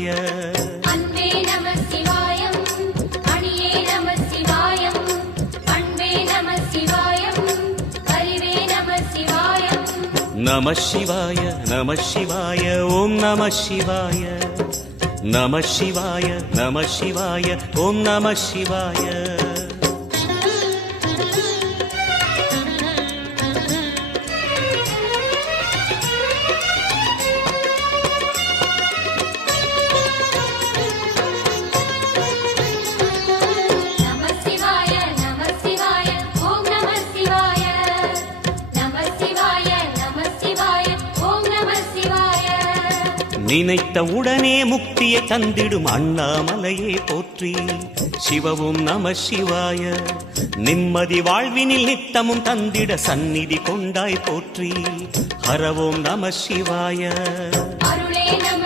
சிவாய. அன்பே நம சிவாயம், அணியே நம சிவாயம், அன்பே நம சிவாயம், அறிவே நம சிவாயம். நம சிவாய நம சிவாய ஓம் நம சிவாய. நம சிவாய நம சிவாய ஓம் நம சிவாய. நம சிவாய நம சிவாய ஓம் நம சிவாய. நம சிவாய நம சிவாய ஓம் நம சிவாய. நினைத்த உடனே முக்தியை தந்திடும் அண்ணாமலையே போற்றி. சிவவும் நம சிவாய. நிம்மதி வாழ்வினில் நித்தமும் தந்திட சந்நிதி கொண்டாய் போற்றி. ஹரவோம் நம சிவாய. அருளே நம